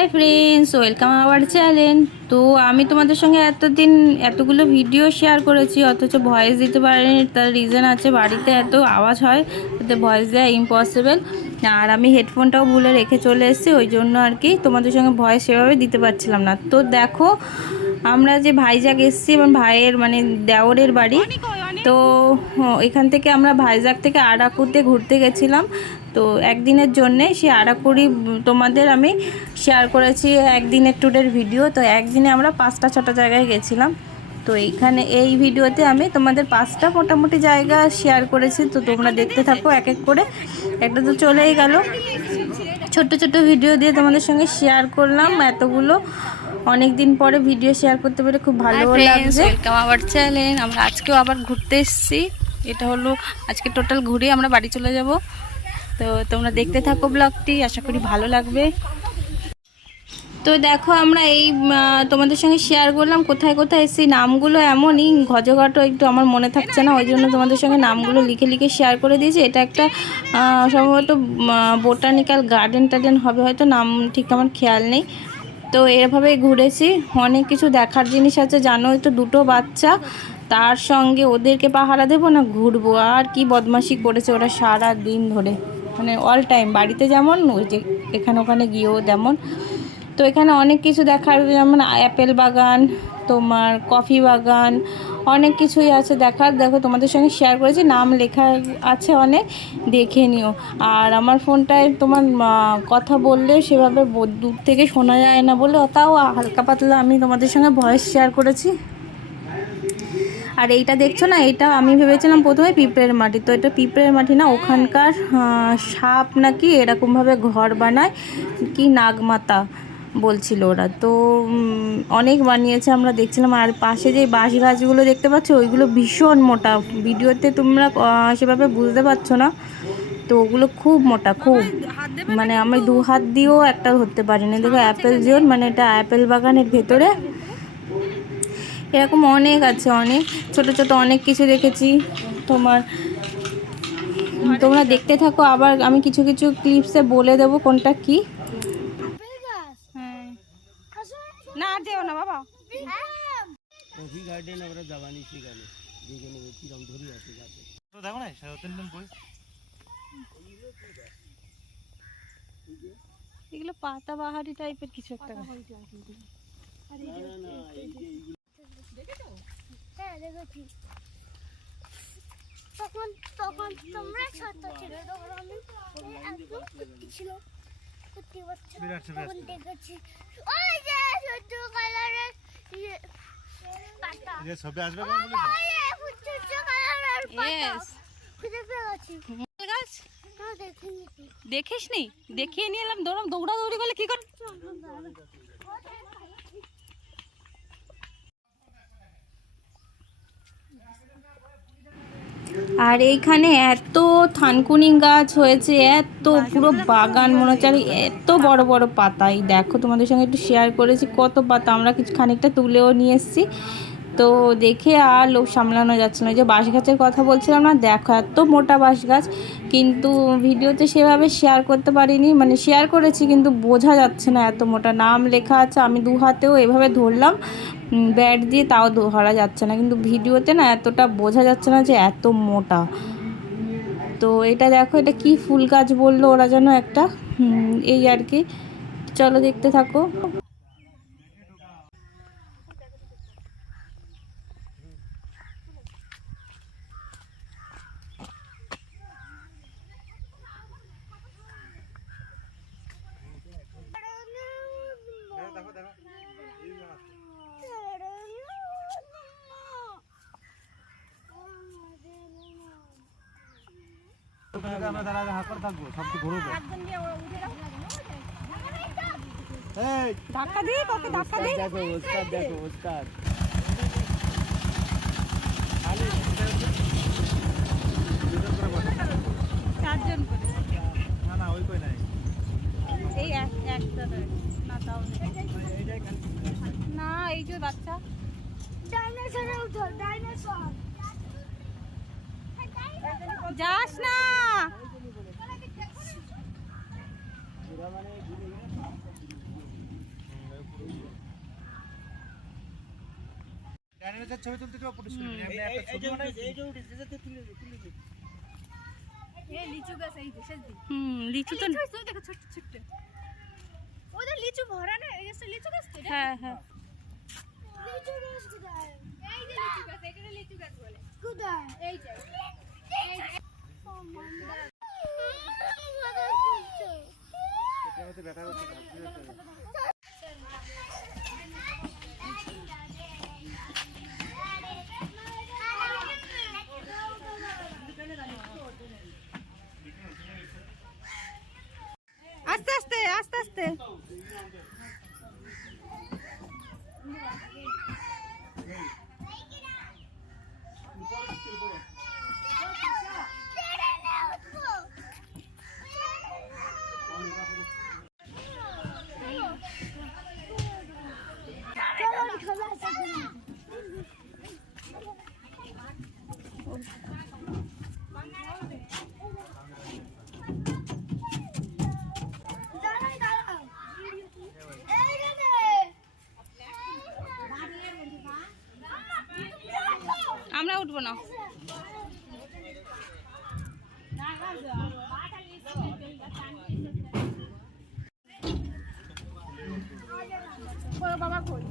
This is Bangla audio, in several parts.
Hi friends, welcome our channel. তো আমি তোমাদের সঙ্গে এতদিন এতগুলো ভিডিও শেয়ার করেছি, অথচ ভয়েস দিতে পারিনি। তার রিজন আছে, বাড়িতে এত আওয়াজ হয়, তাতে ভয়েস দেওয়া ইম্পসিবল। আর আমি হেডফোনটাও ভুলে রেখে চলে এসেছি, ওই জন্য আর কি তোমাদের সঙ্গে ভয়েস সেভাবে দিতে পারছিলাম না। তো দেখো, আমরা যে ভাইজাগ এসেছি এবং ভাইয়ের মানে দেওরের বাড়ি, তো এখান থেকে আমরা ভাইজাগ থেকে আরাকুতে ঘুরতে গেছিলাম। তো একদিনের জন্যে সে আরাকুড়ি তোমাদের আমি শেয়ার করেছি একদিনের ট্যুরের ভিডিও। তো একদিনে আমরা 5টা-6টা জায়গায় গেছিলাম। তো এইখানে এই ভিডিওতে আমি তোমাদের 5টা মোটামুটি জায়গা শেয়ার করেছি। তো তোমরা দেখতে থাকো এক এক করে। একটা তো চলেই গেল, ছোট্ট ছোট্ট ভিডিও দিয়ে তোমাদের সঙ্গে শেয়ার করলাম এতগুলো। অনেক দিন পরে ভিডিও শেয়ার করতে পেরে খুব ভালো লাগছে। Welcome our channel. আমরা আজকেও আবার ঘুরতে এসেছি। এটা হলো আজকে টোটাল ঘুরে আমরা বাড়ি চলে যাব। তো তোমরা দেখতে থাকো ব্লগটি, আশা করি ভালো লাগবে। তো দেখো, আমরা এই তোমাদের সঙ্গে শেয়ার করলাম কোথায় কোথায় এসেছি। নামগুলো এমনই ঘজঘট, একটু আমার মনে থাকছে না, ওই জন্য তোমাদের সঙ্গে নামগুলো লিখে লিখে শেয়ার করে দিয়েছি। এটা একটা সম্ভবত বোটানিক্যাল গার্ডেন টার্ডেন হবে হয়তো, নাম ঠিক আমার খেয়াল নেই। তো এভাবেই ঘুরেছি। অনেক কিছু দেখার জিনিস আছে, জানোই তো, দুটো বাচ্চা, তার সঙ্গে ওদেরকে পাহারা দেবো না ঘুরবো। আর কি বদমাশি করেছে ওরা সারা দিন ধরে, মানে অল টাইম। বাড়িতে যেমন, ওই যে এখানে ওখানে গিয়েও তেমন। তো এখানে অনেক কিছু দেখার, যেমন অ্যাপেল বাগান, তোমার কফি বাগান, অনেক কিছুই আছে দেখার। দেখো, তোমাদের সঙ্গে শেয়ার করেছি, নাম লেখা আছে অনেক, দেখে নিও। আর আমার ফোনটায় তোমার কথা বললে সেভাবে দূর থেকে শোনা যায় না বলে, তাও হালকা পাতলা আমি তোমাদের সঙ্গে ভয়েস শেয়ার করেছি। আর এইটা দেখছো না, এটা আমি ভেবেছিলাম প্রথমে পিঁপড়ের মাটি, তো এটা পিঁপড়ের মাটি না, ওখানকার সাপ নাকি এরকমভাবে ঘর বানায়, কি নাগমাতা বলছিল ওরা। তো অনেক বানিয়েছে, আমরা দেখছিলাম। আর পাশে যে বাঁশ গাছগুলো দেখতে পাচ্ছ, ওইগুলো ভীষণ মোটা, ভিডিওতে তোমরা সেভাবে বুঝতে পারছো না। তো ওগুলো খুব মোটা, খুব, মানে আমি 2 হাত দিয়েও একটা ধরতে পারিনি। দেখো, অ্যাপেল জোন, মানে এটা অ্যাপেল বাগানের ভেতরে। এরকম অনেক আছে, অনেক ছোট ছোট অনেক কিছু দেখেছি তোমার। তোমরা দেখতে থাকো, আবার আমি কিছু কিছু ক্লিপসে বলে দেবো কোনটা কি। না যেও না বাবা, কফি গার্ডেন আমরা যাবানি সেখানে যেখানে কিরম ধরি আছে গাছে তো দেখো না সারাদিন বই। এগুলো পাতা বাহারি টাইপের কিছু একটা। তখন তখন তোমরা ছোট ছিল, তখন আমি একদম কুটি ছিল, কুটি বাচ্চা, তখন দেখেছি ওই যে ছোট কালারের পাতা, এই ছবি আসবে কোন বলেছ? ওই ছোট কালারের পাতা খুঁজে পেয়েছি। গাছ না দেখিনি, দেখিসনি? দেখিয়ে নিয়ে এলাম, দৌড়াদৌড়ি করলে কি করে? আর এইখানে এত থানকুনি গাছ হয়েছে, এত পুরো বাগান মনে হচ্ছে, এত বড় বড় পাতা। এই দেখো, তোমাদের সঙ্গে একটু শেয়ার করেছি কত পাতা, আমরা কিছু খানিকটা তুলেও নিয়ে এসেছি। তো দেখে আর লোক সামলানো যাচ্ছে না। যে বাঁশ গাছের কথা বলছিলাম না, দেখো এত মোটা বাঁশ গাছ, কিন্তু ভিডিওতে সেভাবে শেয়ার করতে পারিনি, মানে শেয়ার করেছি কিন্তু বোঝা যাচ্ছে না এত মোটা। নাম লেখা আছে, আমি 2 হাতেও এভাবে ধরলাম ব্যাট দিয়ে, তাও ধরা যাচ্ছে না, কিন্তু ভিডিওতে না এতটা বোঝা যাচ্ছে না যে এত মোটা। তো এটা দেখো, এটা কি ফুল গাছ বললো ওরা যেন একটা, এই আর কি। চলো দেখতে থাকো। দেখো দেখো এই না আমরা দাঁড়া হাত করে থাকবো, সব তো ঘুরবো। এই ধাক্কা দিয়ে কাকে ধাক্কা দিয়ে, দেখো ওস্তাদ, দেখো ওস্তাদ চারজন করে। না না ওই কই নাই, এই একটা না, তাও না, এই যে বাচ্চা ডাইনোসরে উঠো, ডাইনোসর যাস না। ছবি তুলতে যাও পুরো স্কুল নিয়ে আমরা একটা ছবি বানাই এই যে উঠে যেতে তুলে এই লিচু গাছ এই যে শেষ দিন লিচু তো ওই দেখো ছোট ছোট ওদের লিচু ভরা না এই যে লিচু গাছ তো হ্যাঁ হ্যাঁ লিচু গাছ কোথায় এই যে লিচু গাছ এখানে লিচু গাছ বলে কোথায় এই যে ও মামা এটা ব্যথা করছে আস্তে আস্তে আস্তে আস্তে আমরা উঠবো না বাবা কই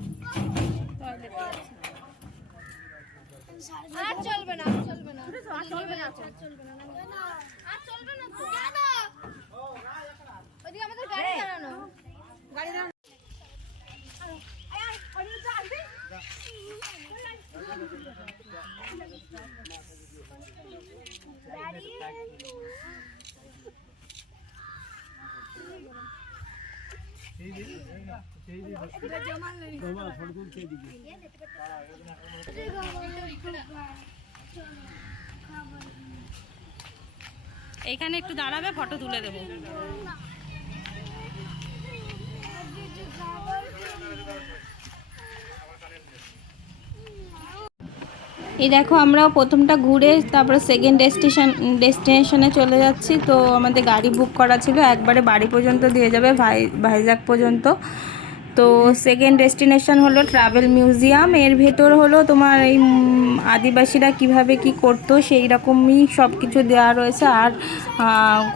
আর চলবে না আর চলবে না আর চলবে না আর চলবে না আর চলবে না তো কেন ওদিকে আমাদের গাড়ি দাঁড়ানো গাড়ি দাঁড়ানো এইখানে একটু দাঁড়াবে ফটো তুলে দেবো এই দেখো আমরা প্রথমটা ঘুরে তারপরে সেকেন্ড ডেস্টিনেশনে চলে যাচ্ছি তো আমাদের গাড়ি বুক করা ছিল একবারে বাড়ি পর্যন্ত দিয়ে যাবে ভাইজাগ পর্যন্ত তো সেকেন্ড ডেস্টিনেশন হলো ট্রাভেল মিউজিয়াম এর ভেতর হলো তোমার এই আদিবাসীরা কিভাবে কি করতো সেই রকমই সব কিছু দেওয়া রয়েছে আর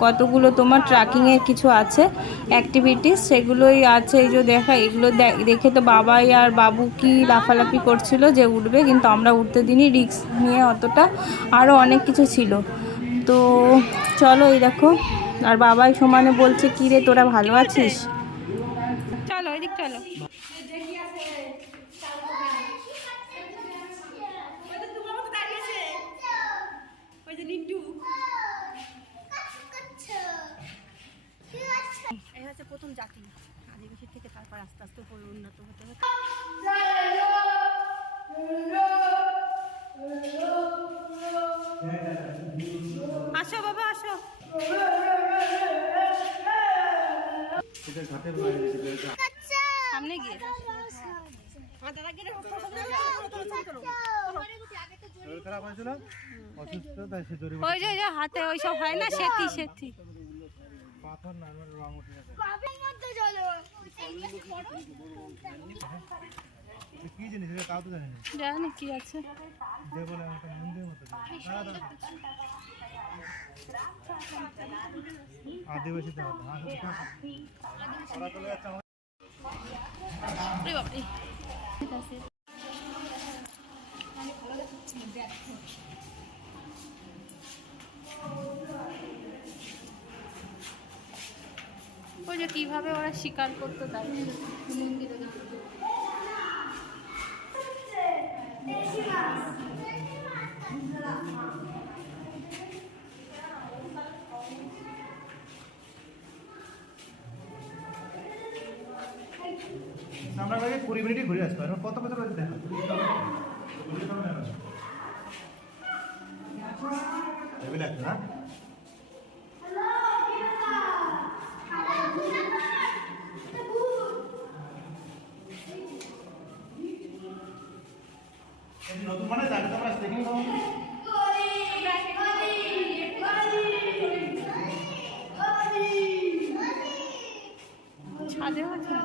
কতগুলো তোমার ট্রাকিংয়ের কিছু আছে অ্যাক্টিভিটিস সেগুলোই আছে এই যে দেখা এগুলো দেখে তো বাবাই আর বাবু কি লাফালাফি করছিল যে উঠবে কিন্তু আমরা উঠতে দিনই রিস্ক নিয়ে অতটা আরও অনেক কিছু ছিল তো চলো এই দেখো আর বাবাই সমানে বলছে কি রে তোরা ভালো আছিস চলো ওইদিক চলো এই হচ্ছে প্রথম জাতি আদিবাসী থেকে তারপর আস্তে আস্তে উপরে উন্নত হতে হতে আসো বাবা আসো সামনে গিয়ে ওই যে হাতে ওই সব হয় না সেটি সেটি পাথর না রং উঠে গেছে কি জিনিস এটা তাও তো জানি না জানি কি আছে যে বলে একটা মন্দিরের মতো আদিবাসী তো ওরা চলে যাচ্ছে ওই যে কিভাবে ওরা শিকার করতো তাই আমরা 20 মিনিটই ঘুরে আসতে পারি কত বছর হয়েছে দেখা হেভি লাগছে না নতুন মানে জানি তো আমরা স্টেকিং করব ছাদে আছে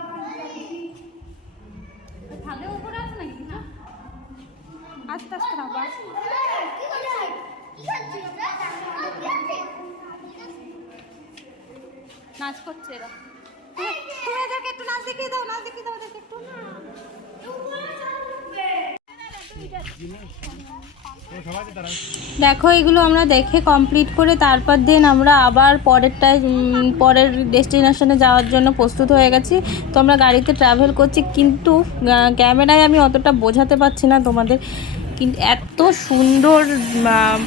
ছাদের উপরে আছে নাকি না আস্তে আস্তে নাও বাস। নাচ করছে এরা। তুমি এদেরকে একটু নাচ দেখিয়ে দাও, নাচ দেখিয়ে দাও এদেরকে একটু। দেখো এগুলো আমরা দেখে কমপ্লিট করে তারপর দিন আমরা আবার পরের ডেস্টিনেশনে যাওয়ার জন্য প্রস্তুত হয়ে গেছি। তো আমরা গাড়িতে ট্রাভেল করছি, কিন্তু ক্যামেরায় আমি অতটা বোঝাতে পারছি না তোমাদের, কিন্তু এত সুন্দর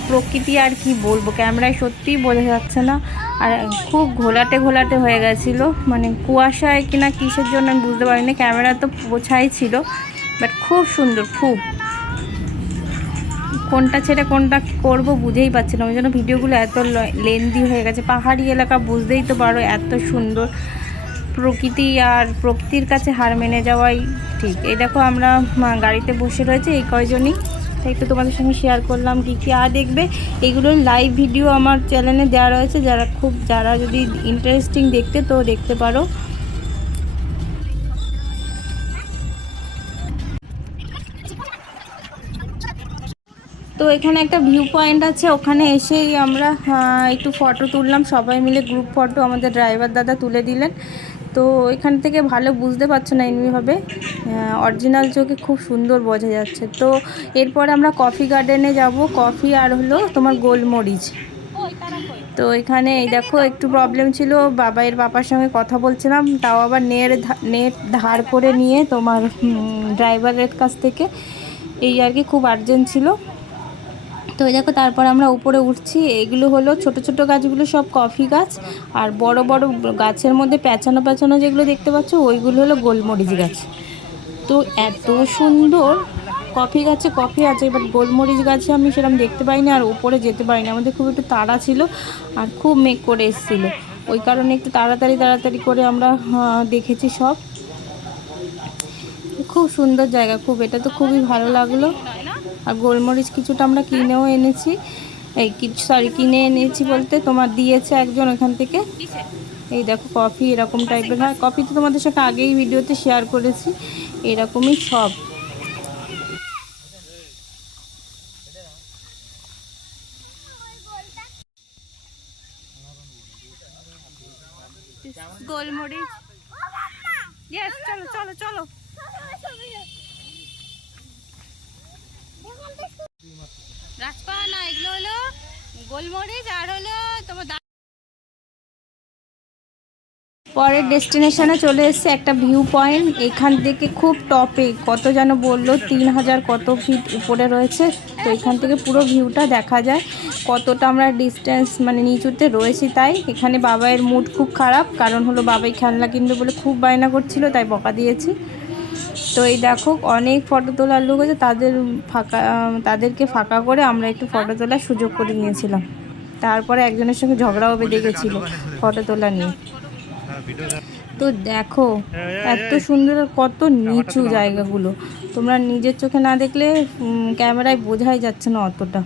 প্রকৃতি আর কি বলবো, ক্যামেরায় সত্যিই বোঝা যাচ্ছে না। আর খুব ঘোলাটে ঘোলাটে হয়ে গেছিলো, মানে কুয়াশায় কিনা কিসের জন্য আমি বুঝতে পারিনি, ক্যামেরা তো বোঝাই ছিল, বাট খুব সুন্দর, খুব কোনটা ছেড়ে কোনটা করবো বুঝেই পাচ্ছি না, ওই জন্য ভিডিওগুলো এত লেন্দি হয়ে গেছে। পাহাড়ি এলাকা বুঝতেই তো পারো, এত সুন্দর প্রকৃতি, আর প্রকৃতির কাছে হার মেনে যাওয়াই ঠিক। এই দেখো আমরা গাড়িতে বসে রয়েছে এই কয়জনই, তাই একটু তোমাদের সঙ্গে শেয়ার করলাম কী কী। আর দেখবে এগুলোর লাইভ ভিডিও আমার চ্যানেলে দেওয়া রয়েছে, যারা যদি ইন্টারেস্টিং দেখতে তো দেখতে পারো। তো এখানে একটা ভিউ পয়েন্ট আছে, ওখানে এসেই আমরা একটু ফটো তুললাম সবাই মিলে, গ্রুপ ফটো আমাদের ড্রাইভার দাদা তুলে দিলেন। তো এখান থেকে ভালো বুঝতে পারছো না এমনিভাবে, অরিজিনাল চোখে খুব সুন্দর বোঝা যাচ্ছে। তো এরপর আমরা কফি গার্ডেনে যাব, কফি আর হলো তোমার গোলমরিচ। তো এখানে এই দেখো একটু প্রবলেম ছিল, বাবার পাপার সঙ্গে কথা বলছিলাম, তাও আবার নেট ধার করে নিয়ে তোমার ড্রাইভারের কাছ থেকে, এই আর কি খুব আর্জেন্ট ছিল। তো এই দেখো তারপর আমরা উপরে উঠছি, এগুলো হলো ছোট ছোট গাছগুলো সব কফি গাছ, আর বড় বড় গাছের মধ্যে প্যাঁচানো প্যাঁচানো যেগুলো দেখতে পাচ্ছ ওইগুলো হলো গোলমরিচ গাছ। তো এত সুন্দর, কফি গাছে কফি আছে, এবার গোলমরিচ গাছে আমি সেরকম দেখতে পাইনি, আর উপরে যেতে পারিনি, আমাদের খুব একটু তাড়া ছিল আর খুব মেঘ করে এসেছিলো, ওই কারণে একটু তাড়াতাড়ি করে আমরা দেখেছি সব। খুব সুন্দর জায়গা, খুব, এটা তো খুবই ভালো লাগলো। আর গোলমরিচ কিছুটা আমরা কিনেও এনেছি, কিনে এনেছি বলতে তোমার দিয়েছে একজন ওখান থেকে। এই দেখো কফি এরকম টাইপের হয়, কফি তো তোমাদের সাথে আগেই ভিডিওতে শেয়ার করেছি, এরকমই সব। গোলমরিচ, ইয়েস, চলো চলো চলো। রাজপাড়া না, এগুলো হলো গোলমরিচ আর হলো তোমার। পরের ডেস্টিনেশনে চলে এসেছে একটা ভিউ পয়েন্ট, এখান থেকে খুব টপে, কত যেন বললো 3000 কত ফিট উপরে রয়েছে। তো এখান থেকে পুরো ভিউটা দেখা যায়, কতটা আমরা ডিস্টেন্স মানে নিচুতে রয়েছি। তাই এখানে বাবাইয়ের মুড খুব খারাপ, কারণ হলো বাবাই খেলনা কিনবে বলে খুব বায়না করছিল, তাই বকা দিয়েছি। তো এই দেখো অনেক ফটো তোলার লোক আছে, তাদেরকে ফাঁকা করে আমরা একটু ফটো তোলার সুযোগ করে নিয়েছিলাম। তারপরে একজনের সঙ্গে ঝগড়াও বেঁধে গেছিলো ফটো তোলা নিয়ে। তো দেখো এত সুন্দর, কত নিচু জায়গাগুলো, তোমরা নিজের চোখে না দেখলে ক্যামেরায় বোঝাই যাচ্ছে না অতটা।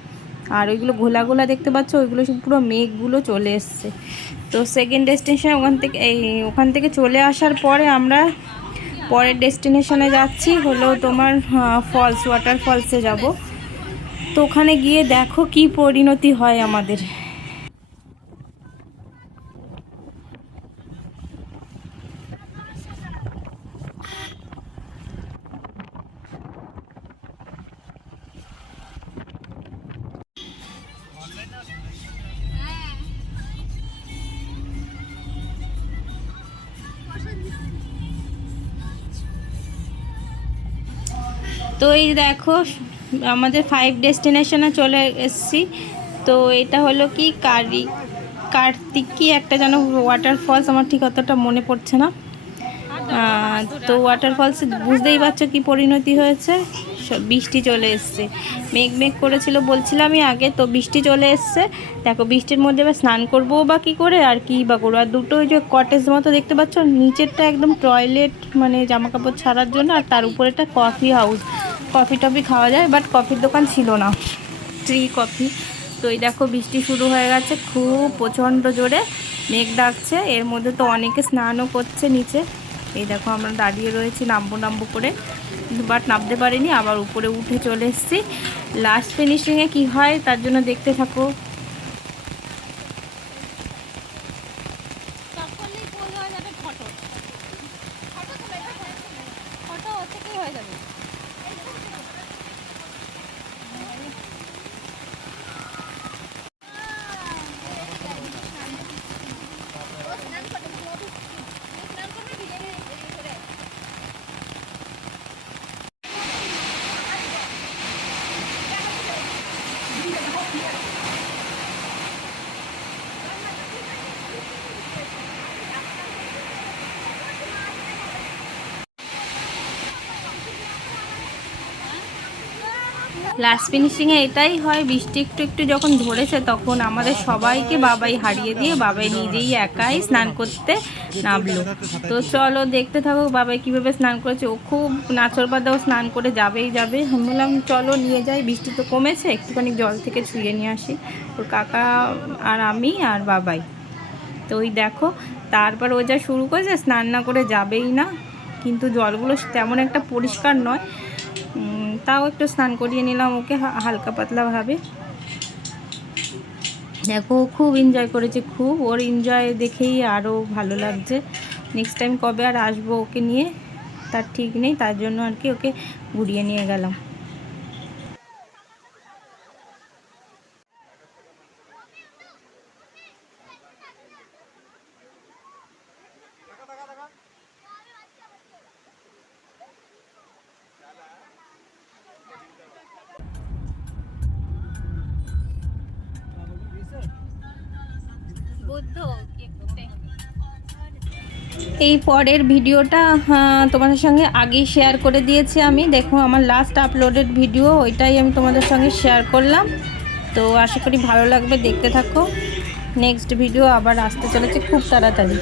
আর ওইগুলো ঘোলা ঘোলা দেখতে পাচ্ছ, ওইগুলো সব পুরো মেঘগুলো চলে এসছে। তো সেকেন্ড ডেস্টিনেশন ওখান থেকে চলে আসার পরে আমরা পরের ডেস্টিনেশনে যাচ্ছি, হলো তোমার ওয়াটার ফলসে যাব। তো ওখানে গিয়ে দেখো কি পরিণতি হয় আমাদের। তো এই দেখো আমাদের 5 ডেস্টিনেশনে চলে এসেছি। তো এটা হলো কি কার্তিকি একটা যেন ওয়াটারফলস, আমার ঠিক অতটা মনে পড়ছে না। তো ওয়াটারফলস বুঝতেই পারছো কি পরিণতি হয়েছে, বৃষ্টি চলে এসছে, মেঘ করেছিল বলছিলামই আগে, তো বৃষ্টি চলে এসছে। দেখো বৃষ্টির মধ্যে এবার স্নান করবো বা কী করে, আর কি বা করবো। আর দুটো ওই যে কটেজ মতো দেখতে পাচ্ছ, নিচেরটা একদম টয়লেট মানে জামা কাপড় ছাড়ার জন্য, আর তার উপরে একটা কফি হাউস, কফি টফি খাওয়া যায়, বাট কফির দোকান ছিল না, ফ্রি কফি। তো এই দেখো বৃষ্টি শুরু হয়ে গেছে, খুব প্রচণ্ড জোরে মেঘ ডাকছে, এর মধ্যে তো অনেকে স্নানও করছে নিচে। এই দেখো আমরা দাঁড়িয়ে রয়েছি নামবো করে। বাট নামতে পারিনি, আবার উপরে উঠে চলে এসেছি। লাস্ট ফিনিশিংয়ে কি হয় তার জন্য দেখতে থাকো। লাস্ট ফিনিশিংয়ে এটাই হয়, বৃষ্টি একটু একটু যখন ধরেছে তখন আমাদের সবাইকে বাবাই হারিয়ে দিয়ে বাবাই নিজেই একাই স্নান করতে নামলো। তো চলো দেখতে থাকো বাবাই কীভাবে স্নান করেছে। ও খুব নাচর বাদাও স্নান করে যাবেই যাবে। আমি বললাম চলো নিয়ে যাই, বৃষ্টি তো কমেছে, একটুখানি জল থেকে ছুঁয়ে নিয়ে আসি। ওর কাকা আর আমি আর বাবাই। তো ওই দেখো, তারপর ও যা শুরু করেছে, স্নান না করে যাবেই না। কিন্তু জলগুলো তেমন একটা পরিষ্কার নয়, তাও একটু স্নান করিয়ে নিলাম ওকে হালকা পাতলাভাবে। দেখো খুব এনজয় করেছে, খুব। ওর এনজয় দেখেই আরও ভালো লাগছে। নেক্সট টাইম কবে আর আসবো ওকে নিয়ে তার ঠিক নেই, তার জন্য আর কি ওকে ঘুরিয়ে নিয়ে গেলাম। এই পরের ভিডিওটা তোমাদের সঙ্গে আগেই শেয়ার করে দিয়েছি আমি। দেখো আমার লাস্ট আপলোডেড ভিডিও, ওইটাই আমি তোমাদের সঙ্গে শেয়ার করলাম। তো আশা করি ভালো লাগবে, দেখতে থাকো। নেক্সট ভিডিও আবার আসতে চলেছে খুব তাড়াতাড়ি।